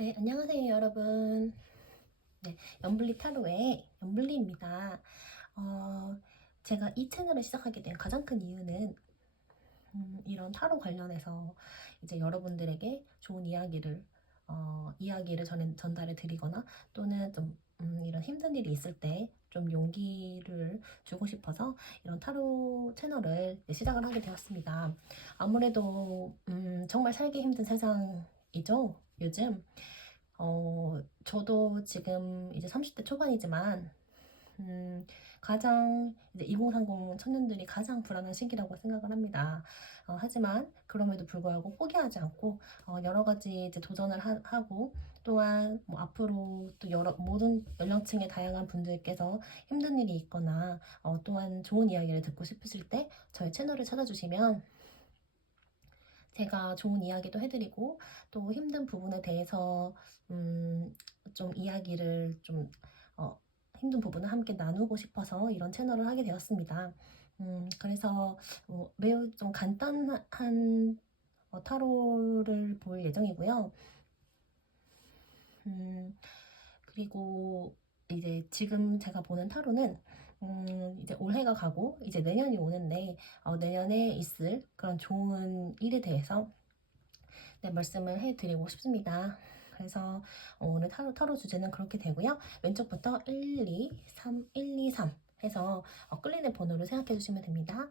네, 안녕하세요, 여러분. 네, 연블리 타로의 연블리입니다. 어, 제가 이 채널을 시작하게 된 가장 큰 이유는 음, 이런 타로 관련해서 이제 여러분들에게 좋은 이야기를 어, 이야기를 전, 전달해 드리거나 또는 좀 음, 이런 힘든 일이 있을 때 좀 용기를 주고 싶어서 이런 타로 채널을 시작을 하게 되었습니다. 아무래도 음, 정말 살기 힘든 세상이죠, 요즘. 어, 저도 지금 이제 30대 초반이지만, 음, 가장 이제 2030 청년들이 가장 불안한 시기라고 생각을 합니다. 어, 하지만 그럼에도 불구하고 포기하지 않고 어, 여러 가지 이제 도전을 하, 고 또한 뭐 앞으로 또 여러 모든 연령층의 다양한 분들께서 힘든 일이 있거나 어, 또한 좋은 이야기를 듣고 싶으실 때 저희 채널을 찾아주시면 제가 좋은 이야기도 해드리고 또 힘든 부분에 대해서 음, 좀 이야기를 좀 어, 힘든 부분을 함께 나누고 싶어서 이런 채널을 하게 되었습니다. 음, 그래서 어, 매우 좀 간단한 어, 타로를 볼 예정이고요. 음, 그리고 이제 지금 제가 보는 타로는 음, 이제 올해가 가고 이제 내년이 오는데 어, 내년에 있을 그런 좋은 일에 대해서 네, 말씀을 해드리고 싶습니다. 그래서 어, 오늘 타로, 타로 주제는 그렇게 되고요. 왼쪽부터 1, 2, 3, 1, 2, 3 해서 어, 끌리는 번호를 생각해 주시면 됩니다.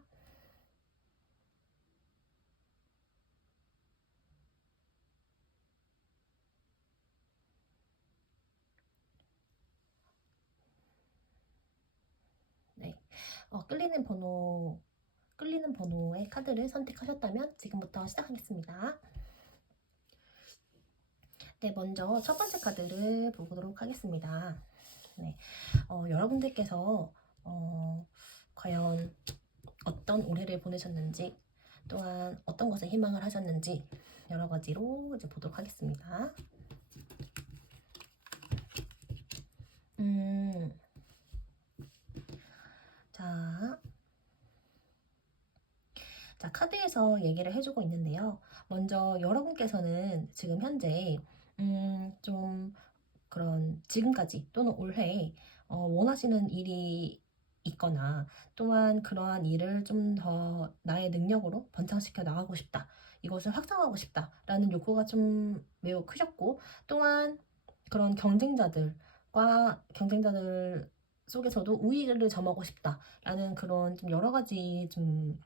네, 어, 끌리는 번호, 끌리는 번호의 카드를 선택하셨다면 지금부터 시작하겠습니다. 네, 먼저 첫 번째 카드를 보도록 하겠습니다. 네, 어, 여러분들께서 어, 과연 어떤 올해를 보내셨는지 또한 어떤 것에 희망을 하셨는지 여러 가지로 이제 보도록 하겠습니다. 음, 자, 자 카드에서 얘기를 해주고 있는데요. 먼저 여러분께서는 지금 현재 음, 좀 그런 지금까지 또는 올해 어, 원하시는 일이 있거나 또한 그러한 일을 좀 더 나의 능력으로 번창시켜 나가고 싶다. 이것을 확장하고 싶다라는 욕구가 좀 매우 크셨고 또한 그런 경쟁자들과 경쟁자들 속에서도 우위를 점하고 싶다라는 그런 좀 여러 가지 좀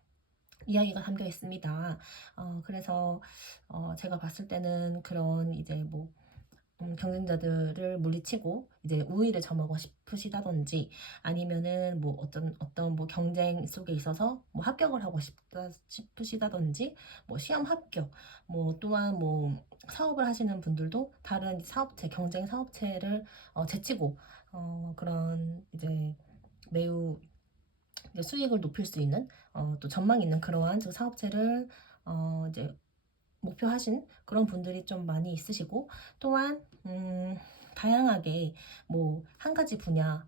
이야기가 담겨 있습니다. 어, 그래서 어, 제가 봤을 때는 그런 이제 뭐 음, 경쟁자들을 물리치고 이제 우위를 점하고 싶으시다든지 아니면은 뭐 어떤 어떤 뭐 경쟁 속에 있어서 뭐 합격을 하고 싶다 싶으시다든지 뭐 시험 합격 뭐 또한 뭐 사업을 하시는 분들도 다른 사업체 경쟁 사업체를 어, 제치고 어, 그런 이제 매우 이제 수익을 높일 수 있는 어, 또 전망 있는 그러한 사업체를 어, 이제 목표하신 그런 분들이 좀 많이 있으시고 또한 음, 다양하게 뭐 한 가지 분야만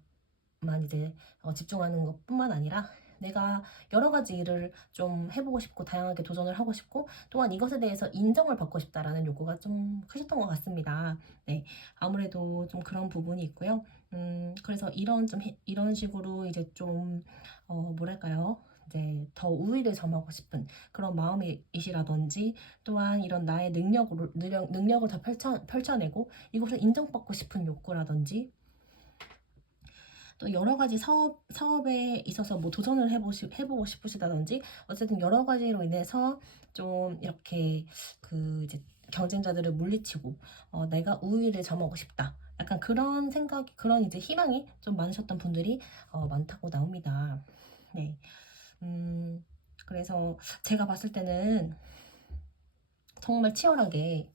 이제 어, 집중하는 것뿐만 아니라 내가 여러 가지 일을 좀 해보고 싶고 다양하게 도전을 하고 싶고 또한 이것에 대해서 인정을 받고 싶다라는 요구가 좀 크셨던 것 같습니다. 네, 아무래도 좀 그런 부분이 있고요. 음, 그래서 이런 좀 이런 식으로 이제 좀 어, 뭐랄까요? 이제 더 우위를 점하고 싶은 그런 마음이시라든지 또한 이런 나의 능력으로 능력, 능력을 더 펼쳐, 펼쳐내고 이것을 인정받고 싶은 욕구라든지 또 여러 가지 사업 사업에 있어서 뭐 도전을 해보시 해보고 싶으시다든지 어쨌든 여러 가지로 인해서 좀 이렇게 그 이제 경쟁자들을 물리치고 어, 내가 우위를 점하고 싶다. 약간 그런 생각, 그런 이제 희망이 좀 많으셨던 분들이 어, 많다고 나옵니다. 네. 음, 그래서 제가 봤을 때는 정말 치열하게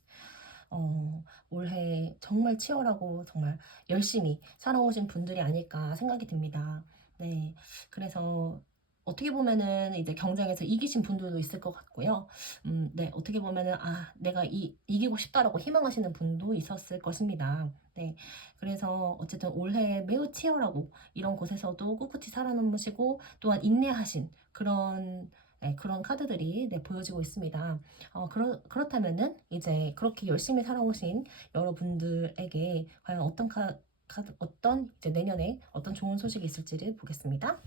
어, 올해 정말 치열하고 정말 열심히 살아오신 분들이 아닐까 생각이 듭니다. 네. 그래서 어떻게 보면은 이제 경쟁에서 이기신 분들도 있을 것 같고요. 음, 네. 어떻게 보면은 아, 내가 이, 이기고 싶다라고 희망하시는 분도 있었을 것입니다. 네. 그래서 어쨌든 올해 매우 치열하고 이런 곳에서도 꿋꿋이 살아남으시고 또한 인내하신 그런 네, 그런 카드들이 네, 보여지고 있습니다. 어, 그렇, 그렇다면은 이제 그렇게 열심히 살아오신 여러분들에게 과연 어떤 카, 카드, 어떤 이제 내년에 어떤 좋은 소식이 있을지를 보겠습니다.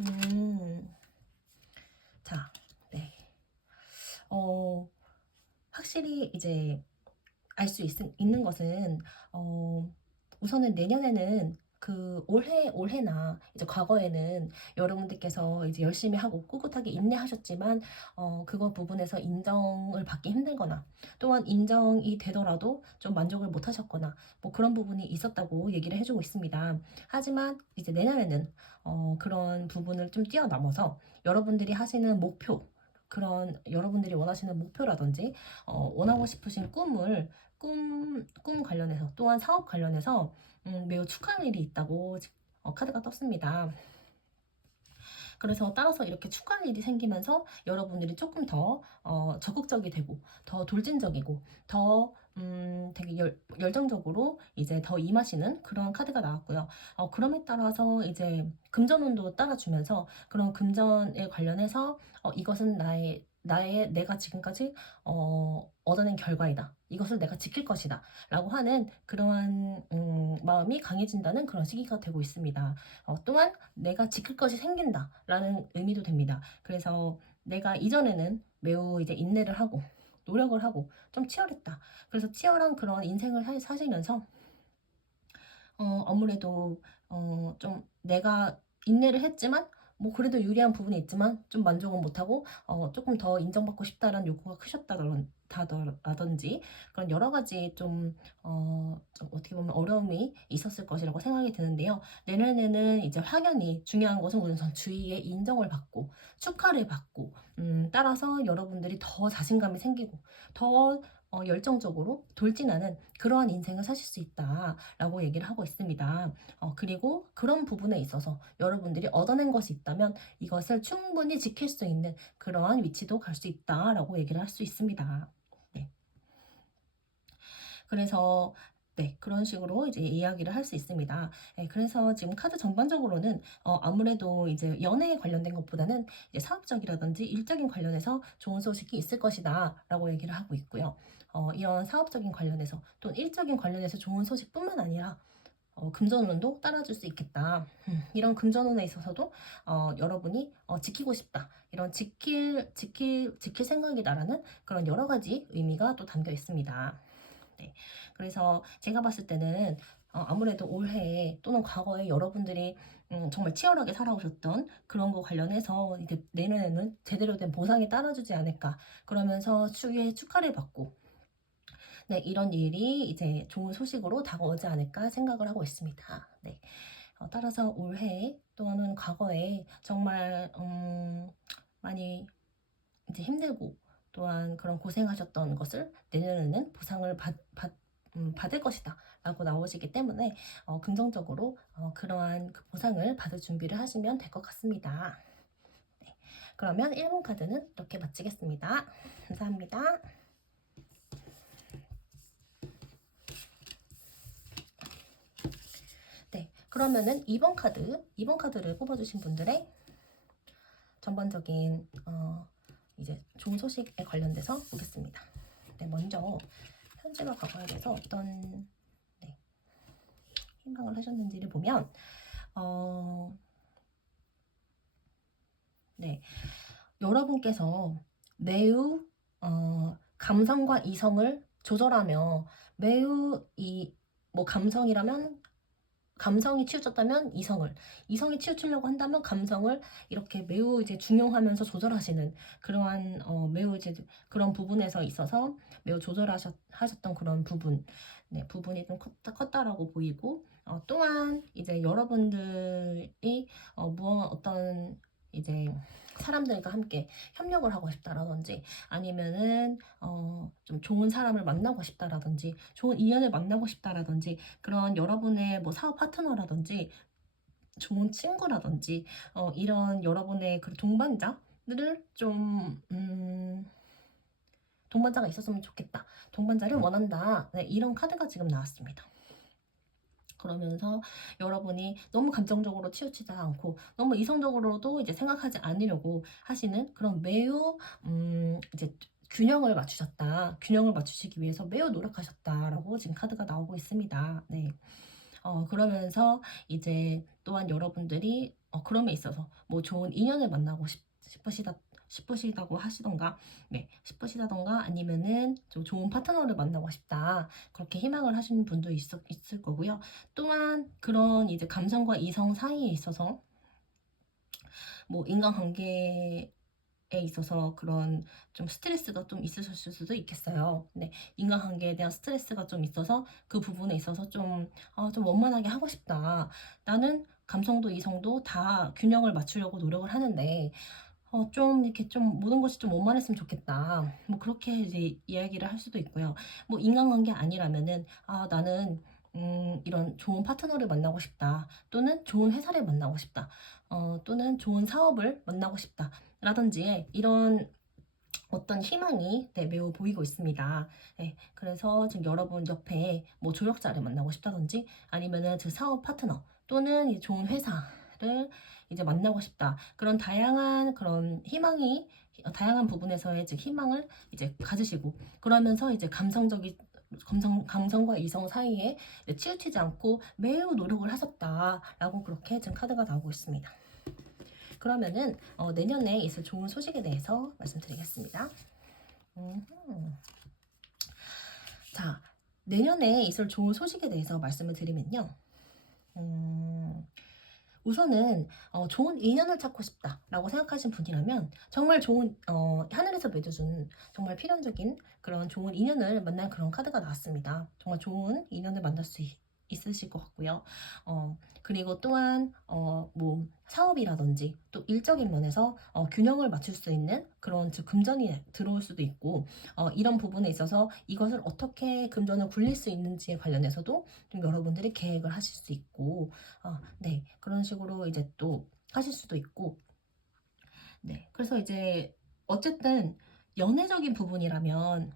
음, 자, 네. 어, 확실히 이제 알 수 있는 것은, 어, 우선은 내년에는 그 올해, 올해나 이제 과거에는 여러분들께서 이제 열심히 하고 꿋꿋하게 인내하셨지만, 어, 그거 부분에서 인정을 받기 힘들거나, 또한 인정이 되더라도 좀 만족을 못 하셨거나, 뭐 그런 부분이 있었다고 얘기를 해주고 있습니다. 하지만 이제 내년에는, 어, 그런 부분을 좀 뛰어넘어서 여러분들이 하시는 목표, 그런 여러분들이 원하시는 목표라든지, 어, 원하고 싶으신 꿈을 꿈, 꿈 관련해서 또한 사업 관련해서 음, 매우 축하할 일이 있다고 어, 카드가 떴습니다. 그래서 따라서 이렇게 축하할 일이 생기면서 여러분들이 조금 더 어, 적극적이 되고 더 돌진적이고 더 음, 되게 열, 열정적으로 이제 더 임하시는 그런 카드가 나왔고요. 어, 그럼에 따라서 이제 금전운도 따라주면서 그런 금전에 관련해서 어, 이것은 나의 나의 내가 지금까지 어, 얻어낸 결과이다. 이것을 내가 지킬 것이다. 라고 하는 그러한 음, 마음이 강해진다는 그런 시기가 되고 있습니다. 어, 또한 내가 지킬 것이 생긴다. 라는 의미도 됩니다. 그래서 내가 이전에는 매우 이제 인내를 하고 노력을 하고 좀 치열했다. 그래서 치열한 그런 인생을 사, 사시면서 어, 아무래도 어, 좀 내가 인내를 했지만 뭐 그래도 유리한 부분이 있지만 좀 만족은 못하고 어, 조금 더 인정받고 싶다라는 요구가 크셨다든지 그런 여러 가지 좀, 어, 좀 어떻게 보면 어려움이 있었을 것이라고 생각이 드는데요. 내년에는 이제 확연히 중요한 것은 우선 주위의 인정을 받고 축하를 받고 음, 따라서 여러분들이 더 자신감이 생기고 더 어, 열정적으로 돌진하는 그러한 인생을 사실 수 있다라고 얘기를 하고 있습니다. 어, 그리고 그런 부분에 있어서 여러분들이 얻어낸 것이 있다면 이것을 충분히 지킬 수 있는 그러한 위치도 갈 수 있다라고 얘기를 할 수 있습니다. 네. 그래서 네, 그런 식으로 이제 이야기를 할 수 있습니다. 네, 그래서 지금 카드 전반적으로는 어, 아무래도 이제 연애에 관련된 것보다는 사업적이라든지 일적인 관련해서 좋은 소식이 있을 것이다 라고 얘기를 하고 있고요. 어, 이런 사업적인 관련해서 또 일적인 관련해서 좋은 소식뿐만 아니라 어, 금전운도 따라줄 수 있겠다. 음, 이런 금전운에 있어서도 어, 여러분이 어, 지키고 싶다. 이런 지킬 지킬 지킬 생각이다라는 그런 여러 가지 의미가 또 담겨 있습니다. 네. 그래서 제가 봤을 때는 어, 아무래도 올해 또는 과거에 여러분들이 음, 정말 치열하게 살아오셨던 그런 거 관련해서 이제 내년에는 제대로 된 보상이 따라주지 않을까 그러면서 추후에 축하를 받고 네, 이런 일이 이제 좋은 소식으로 다가오지 않을까 생각을 하고 있습니다. 네. 어, 따라서 올해 또는 과거에 정말 음, 많이 이제 힘들고 또한 그런 고생하셨던 것을 내년에는 보상을 받, 받, 음, 받을 것이다 라고 나오시기 때문에 어, 긍정적으로 어, 그러한 그 보상을 받을 준비를 하시면 될 것 같습니다. 네. 그러면 1번 카드는 이렇게 마치겠습니다. 감사합니다. 그러면은 2번 카드, 2번 카드를 뽑아주신 분들의 전반적인 어, 이제 좋은 소식에 관련돼서 보겠습니다. 네, 먼저 현재가 과거에 대해서 어떤 네, 희망을 하셨는지를 보면 어, 네, 여러분께서 매우 어, 감성과 이성을 조절하며 매우 이 뭐 감성이라면 감성이 치우쳤다면 이성을, 이성이 치우치려고 한다면 감성을 이렇게 매우 이제 중용하면서 조절하시는 그러한 어, 매우 이제 그런 부분에서 있어서 매우 조절하셨던 그런 부분, 네, 부분이 좀 컸다, 컸다라고 보이고 어, 또한 이제 여러분들이 어, 무언 어떤 이제 사람들과 함께 협력을 하고 싶다라든지 아니면은 어, 좀 좋은 사람을 만나고 싶다라든지 좋은 인연을 만나고 싶다라든지 그런 여러분의 뭐 사업 파트너라든지 좋은 친구라든지 어, 이런 여러분의 그 동반자들을 좀 음, 동반자가 있었으면 좋겠다. 동반자를 원한다. 네, 이런 카드가 지금 나왔습니다. 그러면서 여러분이 너무 감정적으로 치우치지 않고 너무 이성적으로도 이제 생각하지 않으려고 하시는 그런 매우 음 이제 균형을 맞추셨다. 균형을 맞추시기 위해서 매우 노력하셨다라고 지금 카드가 나오고 있습니다. 네. 어 그러면서 이제 또한 여러분들이 어 그럼에 있어서 뭐 좋은 인연을 만나고 싶 싶으시다 싶으시다고 하시던가 네 싶으시다던가 아니면은 좀 좋은 파트너를 만나고 싶다. 그렇게 희망을 하시는 분도 있 있을 거고요. 또한 그런 이제 감성과 이성 사이에 있어서 뭐 인간관계 에 있어서 그런 좀 스트레스가 좀 있으셨을 수도 있겠어요. 네. 인간관계에 대한 스트레스가 좀 있어서 그 부분에 있어서 좀, 아, 좀 원만하게 하고 싶다. 나는 감성도 이성도 다 균형을 맞추려고 노력을 하는데, 어, 좀 이렇게 좀 모든 것이 좀 원만했으면 좋겠다. 뭐 그렇게 이제 이야기를 할 수도 있고요. 뭐 인간관계 아니라면은, 아, 나는 음, 이런 좋은 파트너를 만나고 싶다. 또는 좋은 회사를 만나고 싶다. 어, 또는 좋은 사업을 만나고 싶다. 라든지 이런 어떤 희망이 네, 매우 보이고 있습니다. 네, 그래서 지금 여러분 옆에 뭐 조력자를 만나고 싶다든지 아니면은 그 사업 파트너 또는 이 좋은 회사를 이제 만나고 싶다. 그런 다양한 그런 희망이 다양한 부분에서의 즉 희망을 이제 가지시고 그러면서 이제 감성적인 감성, 감성과 이성 사이에 치우치지 않고 매우 노력을 하셨다라고 그렇게 지금 카드가 나오고 있습니다. 그러면은 어, 내년에 있을 좋은 소식에 대해서 말씀드리겠습니다. 음흠. 자, 내년에 있을 좋은 소식에 대해서 말씀을 드리면요. 음, 우선은 어, 좋은 인연을 찾고 싶다라고 생각하신 분이라면 정말 좋은 어, 하늘에서 맺어준 정말 필연적인 그런 좋은 인연을 만날 그런 카드가 나왔습니다. 정말 좋은 인연을 만날 수 있, 있으실 것 같고요. 어, 그리고 또한 어, 뭐 사업이라든지 또 일적인 면에서 어, 균형을 맞출 수 있는 그런 즉 금전이 들어올 수도 있고 어, 이런 부분에 있어서 이것을 어떻게 금전을 굴릴 수 있는지에 관련해서도 좀 여러분들이 계획을 하실 수 있고 어, 네. 그런 식으로 이제 또 하실 수도 있고. 네. 그래서 이제 어쨌든 연애적인 부분이라면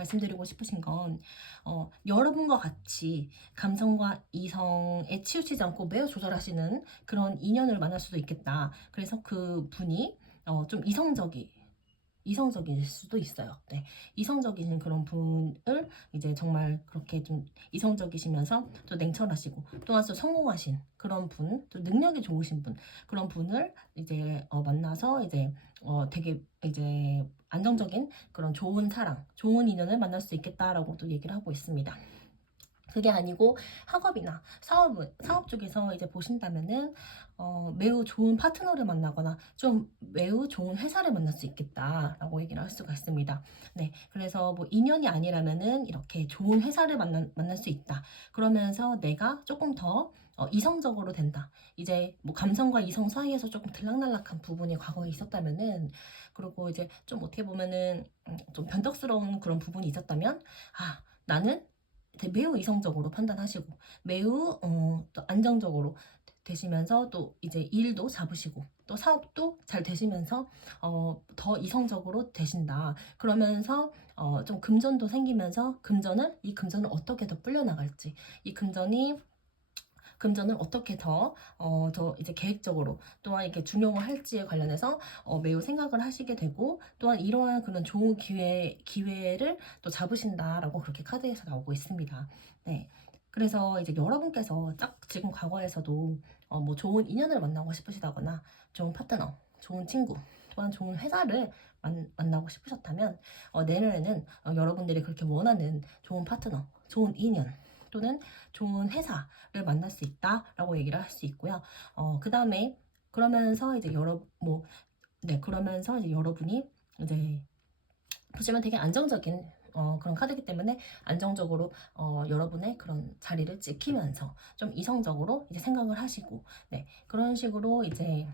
말씀드리고 싶으신 건 어, 여러분과 같이 감성과 이성에 치우치지 않고 매우 조절하시는 그런 인연을 만날 수도 있겠다. 그래서 그 분이 어, 좀 이성적이 이성적일 수도 있어요. 네. 이성적이신 그런 분을 이제 정말 그렇게 좀 이성적이시면서 또 냉철하시고 또한 또 성공하신 그런 분, 또 능력이 좋으신 분, 그런 분을 이제 어, 만나서 이제 어, 되게 이제 안정적인 그런 좋은 사랑, 좋은 인연을 만날 수 있겠다라고 또 얘기를 하고 있습니다. 그게 아니고 학업이나 사업은 사업 쪽에서 이제 보신다면은 어, 매우 좋은 파트너를 만나거나 좀 매우 좋은 회사를 만날 수 있겠다라고 얘기를 할 수가 있습니다. 네, 그래서 뭐 인연이 아니라면은 이렇게 좋은 회사를 만나, 만날 수 있다. 그러면서 내가 조금 더 어, 이성적으로 된다. 이제 뭐 감성과 이성 사이에서 조금 들락날락한 부분이 과거에 있었다면은 그리고 이제 좀 어떻게 보면은 음, 좀 변덕스러운 그런 부분이 있었다면 아 나는 매우 이성적으로 판단하시고 매우 어, 또 안정적으로 되시면서 또 이제 일도 잡으시고 또 사업도 잘 되시면서 어, 더 이성적으로 되신다. 그러면서 어, 좀 금전도 생기면서 금전을 이 금전을 어떻게 더 불려나갈지 이 금전이 금전을 어떻게 더, 어, 더 이제 계획적으로 또한 이렇게 중용을 할지에 관련해서 어, 매우 생각을 하시게 되고 또한 이러한 그런 좋은 기회, 기회를 또 잡으신다라고 그렇게 카드에서 나오고 있습니다. 네. 그래서 이제 여러분께서 딱 지금 과거에서도 어, 뭐 좋은 인연을 만나고 싶으시다거나 좋은 파트너, 좋은 친구, 또한 좋은 회사를 만, 만나고 싶으셨다면 어, 내년에는 어, 여러분들이 그렇게 원하는 좋은 파트너, 좋은 인연, 또는 좋은 회사를 만날 수 있다라고 얘기를 할 수 있고요. 어, 그 다음에 그러면서 이제 여러 뭐 네 그러면서 이제 여러분이 이제 보시면 되게 안정적인 어, 그런 카드이기 때문에 안정적으로 어, 여러분의 그런 자리를 지키면서 좀 이성적으로 이제 생각을 하시고 네 그런 식으로 이제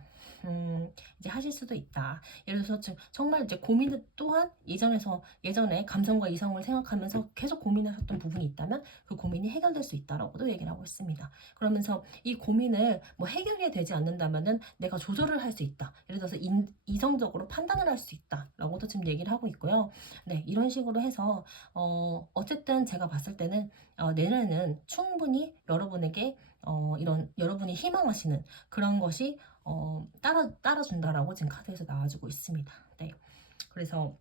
음, 이제 하실 수도 있다. 예를 들어서 지- 정말 이제 고민을 또한 예전에서 예전에 감성과 이성을 생각하면서 계속 고민하셨던 부분이 있다면 그 고민이 해결될 수 있다라고도 얘기를 하고 있습니다. 그러면서 이 고민을 뭐 해결이 되지 않는다면은 내가 조절을 할 수 있다. 예를 들어서 인- 이성적으로 판단을 할 수 있다라고도 지금 얘기를 하고 있고요. 네, 이런 식으로 해서 어, 어쨌든 제가 봤을 때는 어, 내년에는 충분히 여러분에게 어, 이런 여러분이 희망하시는 그런 것이 어, 따라 따라준다라고 지금 카드에서 나와주고 있습니다. 네, 그래서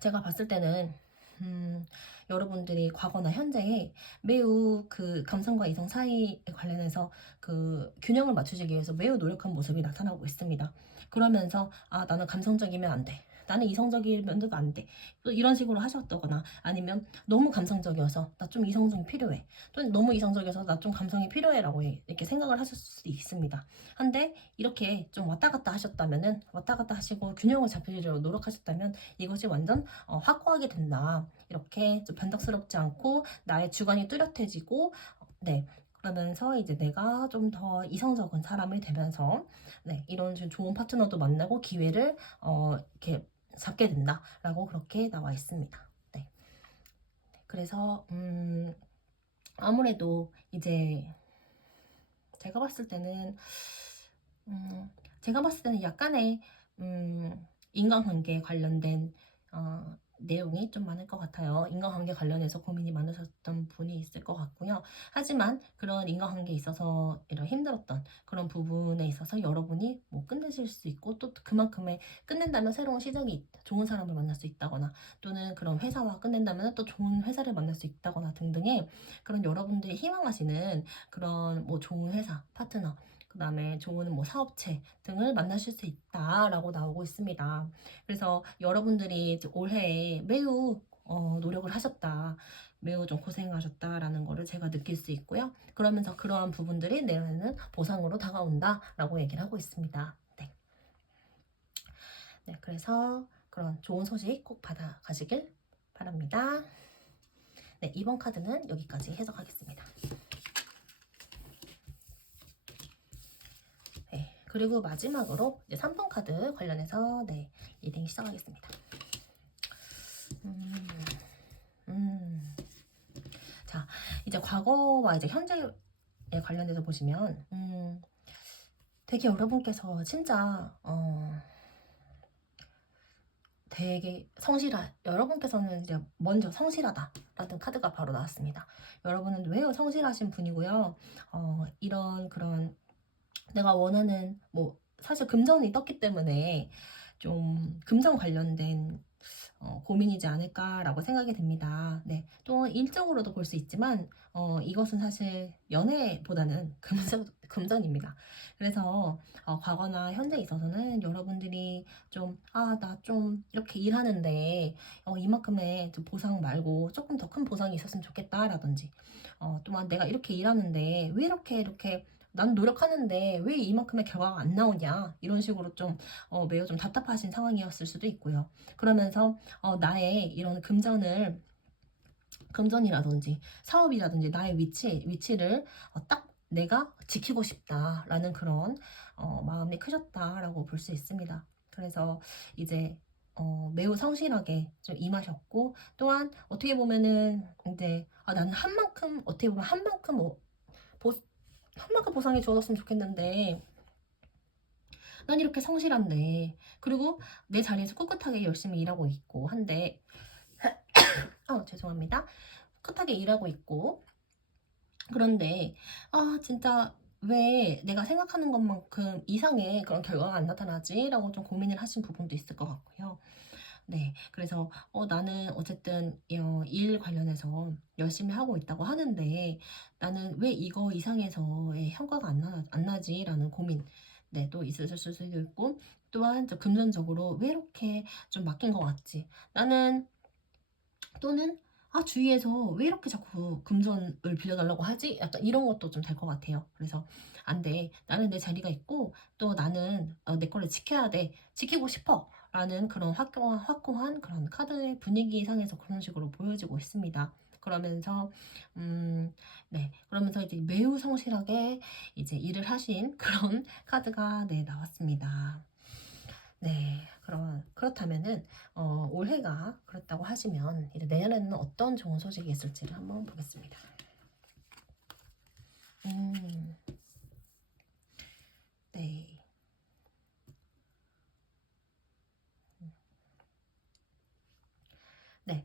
제가 봤을 때는 음, 여러분들이 과거나 현재에 매우 그 감성과 이성 사이에 관련해서 그 균형을 맞추기 위해서 매우 노력한 모습이 나타나고 있습니다. 그러면서 아 나는 감성적이면 안 돼. 나는 이성적이면 안 돼. 또 이런 식으로 하셨다거나 아니면 너무 감성적이어서 나 좀 이성적이 필요해. 또 너무 이성적이어서 나 좀 감성이 필요해라고 이렇게 생각을 하실 수도 있습니다. 한데 이렇게 좀 왔다 갔다 하셨다면은 왔다 갔다 하시고 균형을 잡히려고 노력하셨다면 이것이 완전 어, 확고하게 된다. 이렇게 좀 변덕스럽지 않고 나의 주관이 뚜렷해지고 어, 네. 그러면서 이제 내가 좀 더 이성적인 사람이 되면서 네, 이런 좀 좋은 파트너도 만나고 기회를 어, 이렇게 잡게 된다라고 그렇게 나와 있습니다. 네. 그래서 음, 아무래도 이제 제가 봤을 때는 음, 제가 봤을 때는 약간의 음, 인간관계에 관련된 어, 내용이 좀 많을 것 같아요. 인간관계 관련해서 고민이 많으셨던 분이 있을 것 같고요. 하지만 그런 인간관계에 있어서 이런 힘들었던 그런 부분에 있어서 여러분이 뭐 끝내실 수 있고 또 그만큼의 끝낸다면 새로운 시작이 있- 좋은 사람을 만날 수 있다거나 또는 그런 회사와 끝낸다면 또 좋은 회사를 만날 수 있다거나 등등의 그런 여러분들이 희망하시는 그런 뭐 좋은 회사, 파트너 그 다음에 좋은 뭐 사업체 등을 만나실 수 있다라고 나오고 있습니다. 그래서 여러분들이 올해에 매우 어, 노력을 하셨다. 매우 좀 고생하셨다라는 거를 제가 느낄 수 있고요. 그러면서 그러한 부분들이 내년에는 보상으로 다가온다라고 얘기를 하고 있습니다. 네. 네, 그래서 그런 좋은 소식 꼭 받아가시길 바랍니다. 네, 이번 카드는 여기까지 해석하겠습니다. 네, 그리고 마지막으로 이제 3번 카드 관련해서 네, 리딩 시작하겠습니다. 음, 음. 자, 이제 과거와 이제 현재에 관련돼서 보시면, 음, 되게 여러분께서 진짜, 어, 되게 성실한, 여러분께서는 이제 먼저 성실하다라는 카드가 바로 나왔습니다. 여러분은 매우 성실하신 분이고요. 어, 이런 그런 내가 원하는 뭐 사실 금전이 떴기 때문에 좀 금전 관련된 어, 고민이지 않을까라고 생각이 듭니다. 네, 또 일적으로도 볼 수 있지만 어, 이것은 사실 연애보다는 금전 금전입니다. 그래서 어, 과거나 현재에 있어서는 여러분들이 좀 아 나 좀 이렇게 일하는데 어, 이만큼의 좀 보상 말고 조금 더 큰 보상이 있었으면 좋겠다라든지 어, 또한 내가 이렇게 일하는데 왜 이렇게 이렇게 난 노력하는데 왜 이만큼의 결과가 안 나오냐 이런 식으로 좀 어, 매우 좀 답답하신 상황이었을 수도 있고요. 그러면서 어, 나의 이런 금전을 금전이라든지 사업이라든지 나의 위치 위치를 어, 딱 내가 지키고 싶다라는 그런 어, 마음이 크셨다라고 볼 수 있습니다. 그래서 이제 어, 매우 성실하게 좀 임하셨고 또한 어떻게 보면은 이제 아, 나는 한 만큼 어떻게 보면 한 만큼 뭐, 보, 한 만큼 보상이 주어졌으면 좋겠는데 난 이렇게 성실한데 그리고 내 자리에서 꿋꿋하게 열심히 일하고 있고 한데 어 죄송합니다 꿋꿋하게 일하고 있고 그런데 아 진짜 왜 내가 생각하는 것만큼 이상의 그런 결과가 안 나타나지? 라고 좀 고민을 하신 부분도 있을 것 같고요. 네, 그래서 어, 나는 어쨌든 어, 일 관련해서 열심히 하고 있다고 하는데 나는 왜 이거 이상해서의 성과가 안, 나, 안 나지라는 고민 네, 또 있으실 수도 있고 또한 좀 금전적으로 왜 이렇게 좀 맡긴 것 같지? 나는 또는 아 주위에서 왜 이렇게 자꾸 금전을 빌려달라고 하지? 약간 이런 것도 좀 될 것 같아요. 그래서 안 돼. 나는 내 자리가 있고 또 나는 어, 내 거를 지켜야 돼. 지키고 싶어. 라는 그런 확고한, 확고한 그런 카드의 분위기상에서 그런 식으로 보여지고 있습니다. 그러면서 음, 네, 그러면서 이제 매우 성실하게 이제 일을 하신 그런 카드가 네, 나왔습니다. 네, 그럼 그렇다면은 어, 올해가 그렇다고 하시면 이제 내년에는 어떤 좋은 소식이 있을지를 한번 보겠습니다. 음, 네. 네.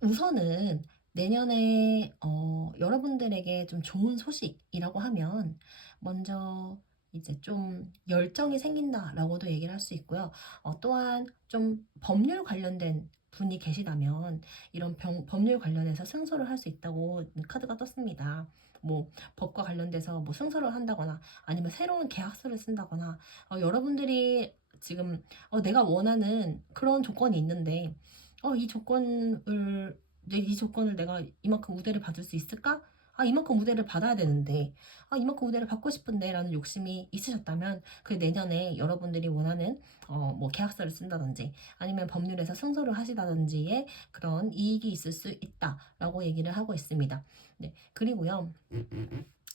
우선은 내년에 어, 여러분들에게 좀 좋은 소식이라고 하면 먼저 이제 좀 열정이 생긴다라고도 얘기를 할 수 있고요. 어, 또한 좀 법률 관련된 분이 계시다면 이런 병- 법률 관련해서 승소를 할 수 있다고 카드가 떴습니다. 뭐 법과 관련돼서 뭐 승소를 한다거나 아니면 새로운 계약서를 쓴다거나 어, 여러분들이 지금 어, 내가 원하는 그런 조건이 있는데 어, 이 조건을 내이 조건을 내가 이만큼 우대를 받을 수 있을까? 아, 이만큼 우대를 받아야 되는데, 아, 이만큼 우대를 받고 싶은데, 라는 욕심이 있으셨다면, 그 내년에 여러분들이 원하는, 어, 뭐, 계약서를 쓴다든지, 아니면 법률에서 승소를 하시다든지의 그런 이익이 있을 수 있다, 라고 얘기를 하고 있습니다. 네. 그리고요,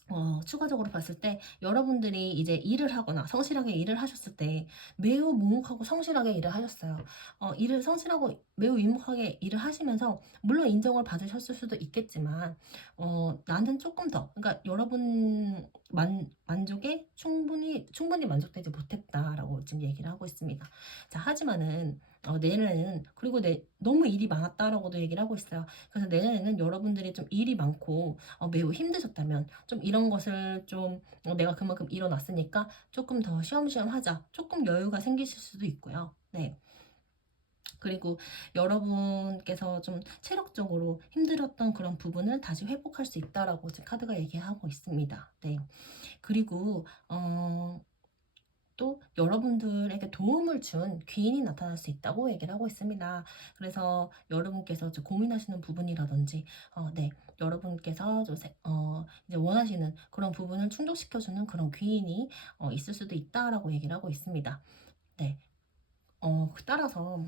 어, 추가적으로 봤을 때 여러분들이 이제 일을 하거나 성실하게 일을 하셨을 때 매우 묵묵하고 성실하게 일을 하셨어요. 어, 일을 성실하고 매우 묵묵하게 일을 하시면서 물론 인정을 받으셨을 수도 있겠지만 어, 나는 조금 더 그러니까 여러분 만, 만족에 충분히 충분히 만족되지 못했다라고 지금 얘기를 하고 있습니다. 자, 하지만은 어, 내년에는 그리고 내 너무 일이 많았다라고도 얘기를 하고 있어요. 그래서 내년에는 여러분들이 좀 일이 많고 어, 매우 힘드셨다면 좀 이런 것을 좀 어, 내가 그만큼 일어났으니까 조금 더 쉬엄쉬엄 하자. 조금 여유가 생기실 수도 있고요. 네. 그리고 여러분께서 좀 체력적으로 힘들었던 그런 부분을 다시 회복할 수 있다라고 지금 카드가 얘기하고 있습니다. 네. 그리고 어, 또 여러분들에게 도움을 준 귀인이 나타날 수 있다고 얘기를 하고 있습니다. 그래서 여러분께서 좀 고민하시는 부분이라든지, 어, 네, 여러분께서 좀 세- 어, 이제 원하시는 그런 부분을 충족시켜주는 그런 귀인이 어, 있을 수도 있다라고 얘기를 하고 있습니다. 네, 어, 따라서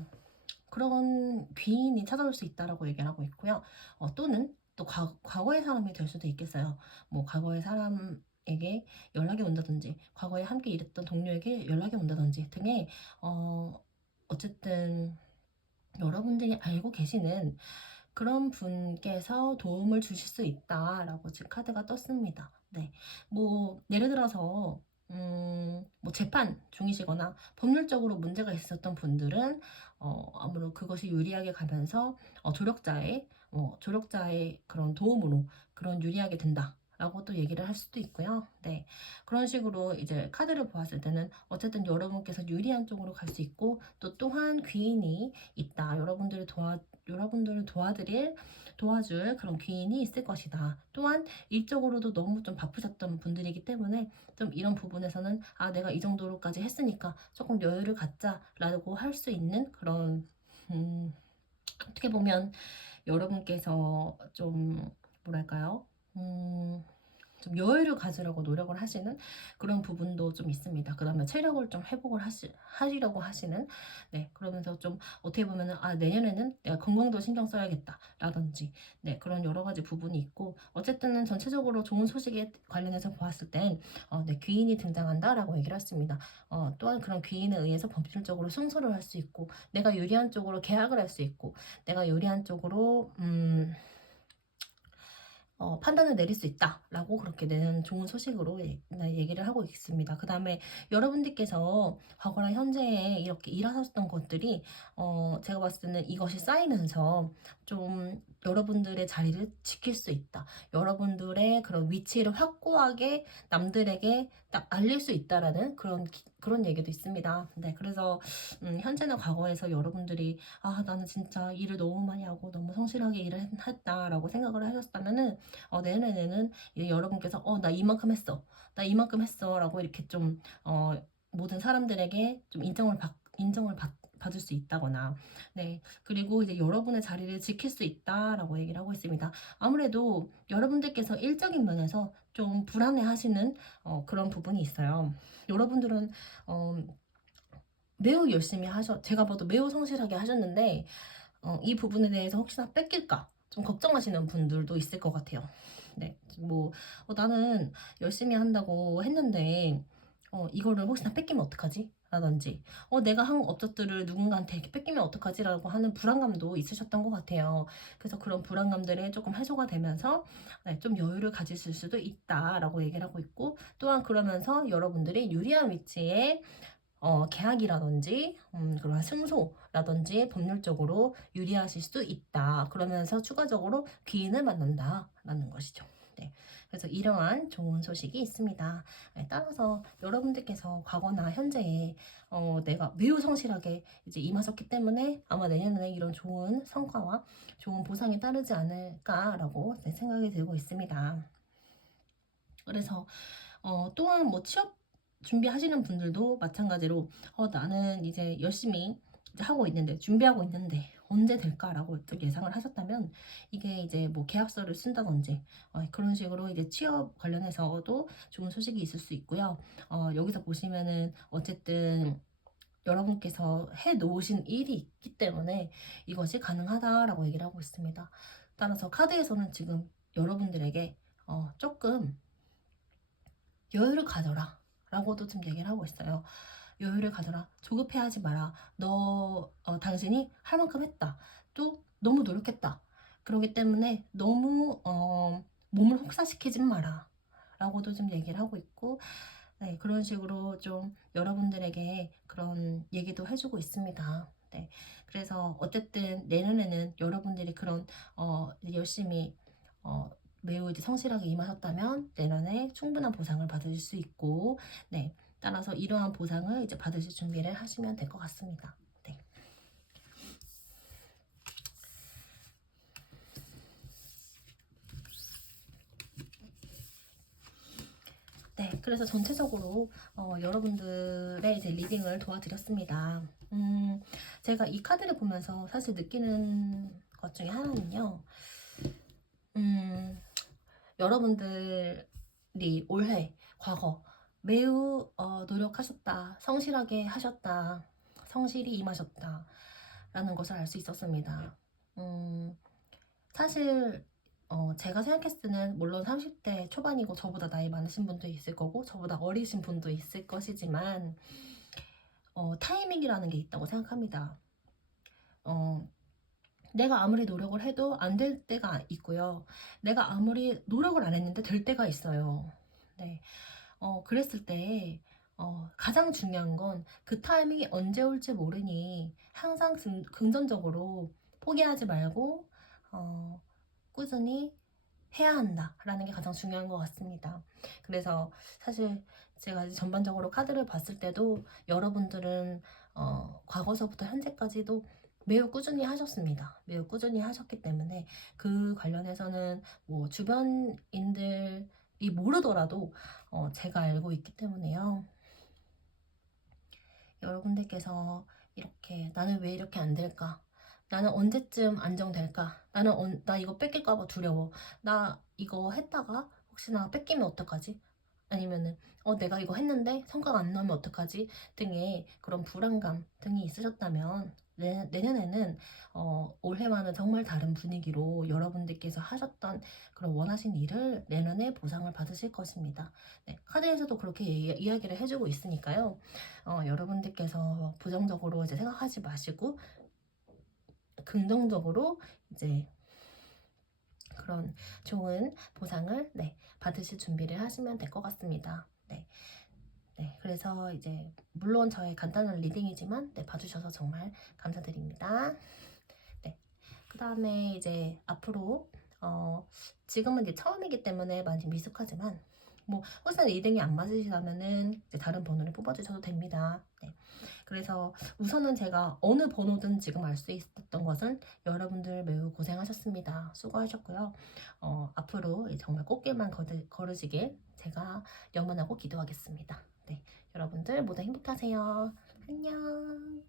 그런 귀인이 찾아올 수 있다라고 얘기를 하고 있고요. 어, 또는 또 과, 과거의 사람이 될 수도 있겠어요. 뭐 과거의 사람 에게 연락이 온다든지 과거에 함께 일했던 동료에게 연락이 온다든지 등의 어, 어쨌든 여러분들이 알고 계시는 그런 분께서 도움을 주실 수 있다라고 지금 카드가 떴습니다. 네. 뭐 예를 들어서 음, 뭐 재판 중이시거나 법률적으로 문제가 있었던 분들은 어, 아무래도 그것이 유리하게 가면서 어, 조력자의 어, 조력자의 그런 도움으로 그런 유리하게 된다. 라고 또 얘기를 할 수도 있고요. 네. 그런 식으로 이제 카드를 보았을 때는 어쨌든 여러분께서 유리한 쪽으로 갈 수 있고 또 또한 귀인이 있다. 여러분들을 도와 여러분들을 도와드릴 도와줄 그런 귀인이 있을 것이다. 또한 일적으로도 너무 좀 바쁘셨던 분들이기 때문에 좀 이런 부분에서는 아 내가 이 정도로까지 했으니까 조금 여유를 갖자라고 할 수 있는 그런 음, 어떻게 보면 여러분께서 좀 뭐랄까요? 음, 좀 여유를 가지려고 노력을 하시는 그런 부분도 좀 있습니다. 그 다음에 체력을 좀 회복을 하시, 하시려고 하시는, 네, 그러면서 좀 어떻게 보면은, 아, 내년에는 내가 건강도 신경 써야겠다. 라든지, 네, 그런 여러 가지 부분이 있고, 어쨌든 전체적으로 좋은 소식에 관련해서 보았을 땐, 어, 네, 귀인이 등장한다 라고 얘기를 했습니다. 어, 또한 그런 귀인에 의해서 법률적으로 승소를 할 수 있고, 내가 유리한 쪽으로 계약을 할 수 있고, 내가 유리한 쪽으로, 음, 어, 판단을 내릴 수 있다라고 그렇게 내는 좋은 소식으로 예, 네, 얘기를 하고 있습니다. 그 다음에 여러분들께서 과거나 현재에 이렇게 일하셨던 것들이 어, 제가 봤을 때는 이것이 쌓이면서 좀 여러분들의 자리를 지킬 수 있다. 여러분들의 그런 위치를 확고하게 남들에게 딱 알릴 수 있다라는 그런 기- 그런 얘기도 있습니다. 네, 그래서 음, 현재나 과거에서 여러분들이 아 나는 진짜 일을 너무 많이 하고 너무 성실하게 일을 했- 했다라고 생각을 하셨다면은 어, 내년에는 여러분께서 어, 나 이만큼 했어. 나 이만큼 했어. 라고 이렇게 좀, 어, 모든 사람들에게 좀 인정을 받, 인정을 받, 받을 수 있다거나, 네. 그리고 이제 여러분의 자리를 지킬 수 있다라고 얘기를 하고 있습니다. 아무래도 여러분들께서 일적인 면에서 좀 불안해 하시는 어, 그런 부분이 있어요. 여러분들은, 어, 매우 열심히 하셔, 제가 봐도 매우 성실하게 하셨는데, 어, 이 부분에 대해서 혹시나 뺏길까? 좀 걱정하시는 분들도 있을 것 같아요. 네, 뭐 어, 나는 열심히 한다고 했는데 어, 이거를 혹시나 뺏기면 어떡하지? 라든지 어, 내가 한 업적들을 누군가한테 뺏기면 어떡하지 라고 하는 불안감도 있으셨던 것 같아요. 그래서 그런 불안감들이 조금 해소가 되면서 네, 좀 여유를 가지실 수도 있다라고 얘기를 하고 있고 또한 그러면서 여러분들이 유리한 위치에 어, 계약이라든지 음, 그런 승소라든지 법률적으로 유리하실 수도 있다. 그러면서 추가적으로 귀인을 만난다라는 것이죠. 네. 그래서 이러한 좋은 소식이 있습니다. 네, 따라서 여러분들께서 과거나 현재에 어, 내가 매우 성실하게 이제 임하셨기 때문에 아마 내년에 이런 좋은 성과와 좋은 보상이 따르지 않을까라고 네, 생각이 들고 있습니다. 그래서 어, 또한 뭐 취업 준비하시는 분들도 마찬가지로 어, 나는 이제 열심히 하고 있는데 준비하고 있는데 언제 될까라고 좀 예상을 하셨다면 이게 이제 뭐 계약서를 쓴다든지 어, 그런 식으로 이제 취업 관련해서도 좋은 소식이 있을 수 있고요. 어, 여기서 보시면은 어쨌든 여러분께서 해 놓으신 일이 있기 때문에 이것이 가능하다라고 얘기를 하고 있습니다. 따라서 카드에서는 지금 여러분들에게 어, 조금 여유를 가져라 라고도 좀 얘기를 하고 있어요. 여유를 가져라. 조급해하지 마라. 너 어, 당신이 할 만큼 했다. 또 너무 노력했다. 그러기 때문에 너무 어, 몸을 혹사시키지 마라. 라고도 좀 얘기를 하고 있고 네, 그런 식으로 좀 여러분들에게 그런 얘기도 해주고 있습니다. 네, 그래서 어쨌든 내년에는 여러분들이 그런 어, 열심히 어, 매우 성실하게 임하셨다면 내년에 충분한 보상을 받으실 수 있고, 네. 따라서 이러한 보상을 이제 받으실 준비를 하시면 될 것 같습니다. 네. 네, 그래서 전체적으로 어, 여러분들의 이제 리딩을 도와드렸습니다. 음, 제가 이 카드를 보면서 사실 느끼는 것 중에 하나는요. 음, 여러분들이 올해, 과거 매우 어, 노력하셨다, 성실하게 하셨다, 성실히 임하셨다 라는 것을 알 수 있었습니다. 음, 사실 어, 제가 생각했을 때는 물론 30대 초반이고 저보다 나이 많으신 분도 있을 거고 저보다 어리신 분도 있을 것이지만 어, 타이밍이라는 게 있다고 생각합니다. 어, 내가 아무리 노력을 해도 안 될 때가 있고요. 내가 아무리 노력을 안 했는데 될 때가 있어요. 네. 어, 그랬을 때, 어, 가장 중요한 건 그 타이밍이 언제 올지 모르니 항상 긍, 긍정적으로 포기하지 말고, 어, 꾸준히 해야 한다라는 게 가장 중요한 것 같습니다. 그래서 사실 제가 전반적으로 카드를 봤을 때도 여러분들은 어, 과거서부터 현재까지도 매우 꾸준히 하셨습니다. 매우 꾸준히 하셨기 때문에 그 관련해서는 뭐 주변인들이 모르더라도 어, 제가 알고 있기 때문에요. 여러분들께서 이렇게 나는 왜 이렇게 안 될까? 나는 언제쯤 안정될까? 나는 언, 나 이거 뺏길까봐 두려워. 나 이거 했다가 혹시나 뺏기면 어떡하지? 아니면은 어 내가 이거 했는데 성과가 안 나면 어떡하지? 등의 그런 불안감 등이 있으셨다면 내, 내년에는 어, 올해와는 정말 다른 분위기로 여러분들께서 하셨던 그런 원하신 일을 내년에 보상을 받으실 것입니다. 네, 카드에서도 그렇게 이, 야 기를 해주고 있으니까요. 어, 여러분들께서 부정적으로 이제 생각하지 마시고 긍정적으로 이제 그런 좋은 보상을 네, 받으실 준비를 하시면 될 것 같습니다. 네. 네, 그래서 이제 물론 저의 간단한 리딩이지만 네, 봐주셔서 정말 감사드립니다. 네, 그 다음에 이제 앞으로 어, 지금은 이제 처음이기 때문에 많이 미숙하지만 뭐 혹시나 리딩이 안 맞으시다면은 이제 다른 번호를 뽑아주셔도 됩니다. 네. 그래서 우선은 제가 어느 번호든 지금 알 수 있었던 것은 여러분들 매우 고생하셨습니다. 수고하셨고요. 어, 앞으로 정말 꽃길만 걸으시길 제가 영원하고 기도하겠습니다. 네, 여러분들 모두 행복하세요. 안녕.